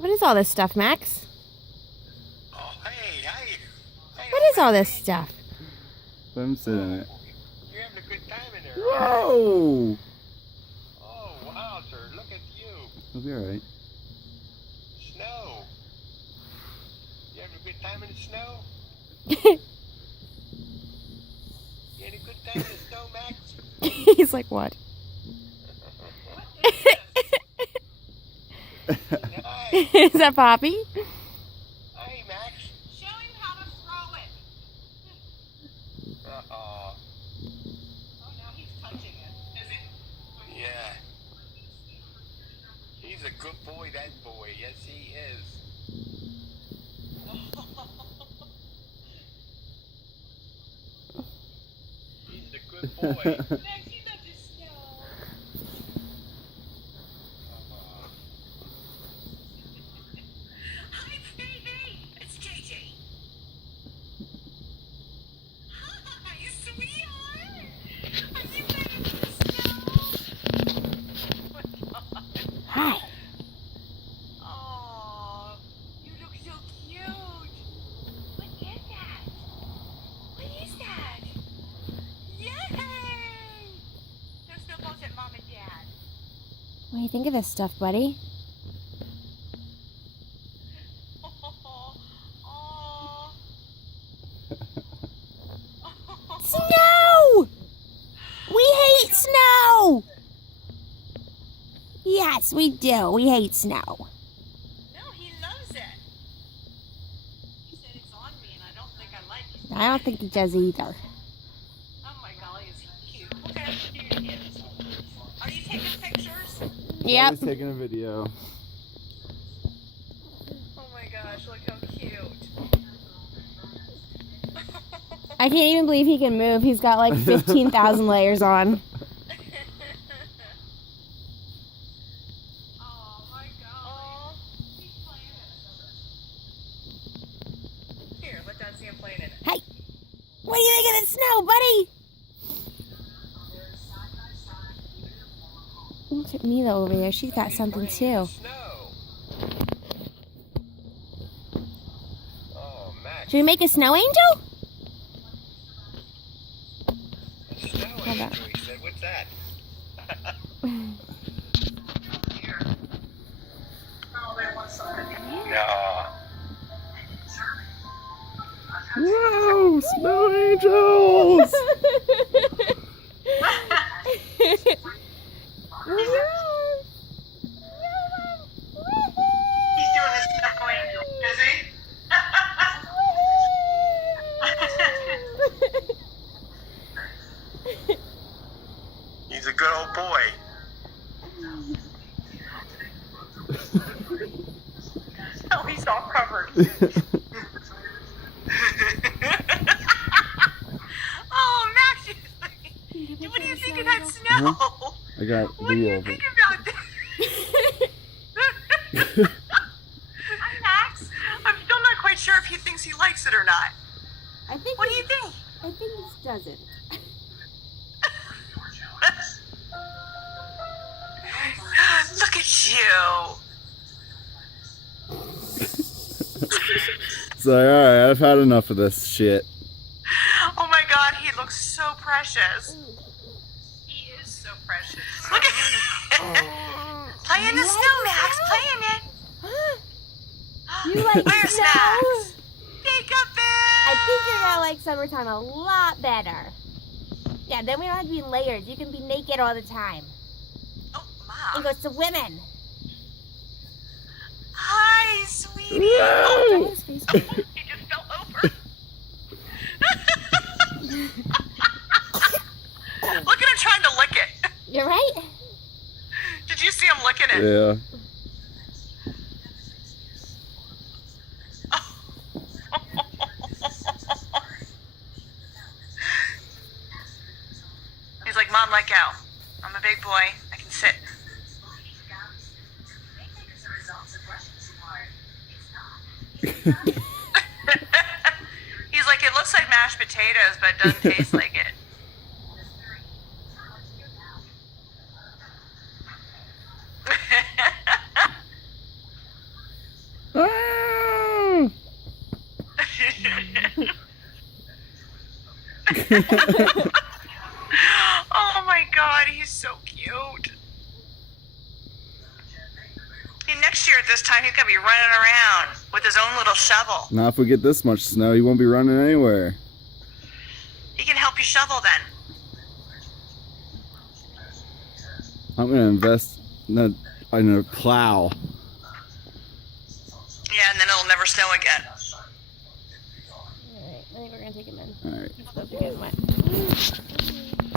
What is all this stuff, Max? Oh, hey. What is all this stuff? Let him sit in it. You're having a good time in there. Whoa! Oh, wow, sir. Look at you. He'll be alright. Snow. You having a good time in the snow? You had a good time in the snow, Max? He's like, what? Hi. Is that Poppy? Hi, Max. Show him how to throw it. Uh-oh. Oh, now he's touching it. Is he? Yeah. He's a good boy, that boy. Yes, he is. He's a good boy. Max, you love the snow. Hi, baby. It's JJ. Hi, sweetheart. Are you ready for the snow? Oh, my God. Hi. Oh, you look so cute. What is that? What is that? Yay! No snowballs at Mom and Dad. What do you think of this stuff, buddy? Oh. Snow! We hate snow! Yes, we do. We hate snow. No, he loves it. He said it's on me, and I don't think I like it. I don't think he does either. Oh my golly, is he cute? Look how cute he is. Are you taking pictures? Yep. He's taking a video. Oh my gosh, look how cute. I can't even believe he can move. He's got like 15,000 layers on. Oh my god. He's playing it. Here, let Dad see him playing in it. Hey, what do you think of the snow, buddy? Look at Mila over there. She's got something too. Snow. Oh, Max. Should we make a snow angel? A snow Hold on. angel, he said. What's that? No. Whoa! Snow angels! He's doing his snow angel, is he? He's a good old boy. Oh, he's all covered. Oh, Max, what do you think of that snow? I got What do video you of it. think about that? Hi, Max. I'm still not quite sure if he thinks he likes it or not. I think. What do you think? I think he doesn't. Look at you. It's like, alright, I've had enough of this shit. Oh my God, he looks so precious. He is so precious. Look at Play in the snow, Max. Play in it. You like Where's snow? Max? Peekaboo. I think you're gonna like summertime a lot better. Yeah, then we don't have to be in layers. You can be naked all the time. Oh, And Mom. go swimming. Hi, sweetie. Whoa! He just fell over. Look at him trying to lick it. You're right. Did you see him licking it? Yeah. He's like, Mom, let go. I'm a big boy. I can sit. He's like, it looks like mashed potatoes, but it doesn't taste like it. Oh my god, he's so cute. And next year at this time, he's gonna be running around with his own little shovel. Now if we get this much snow, he won't be running anywhere. He can help you shovel then. I'm gonna invest in a plow. Yeah, and then it'll never snow again. Alright, I think we're gonna take him in. Alright. He's supposed to get wet.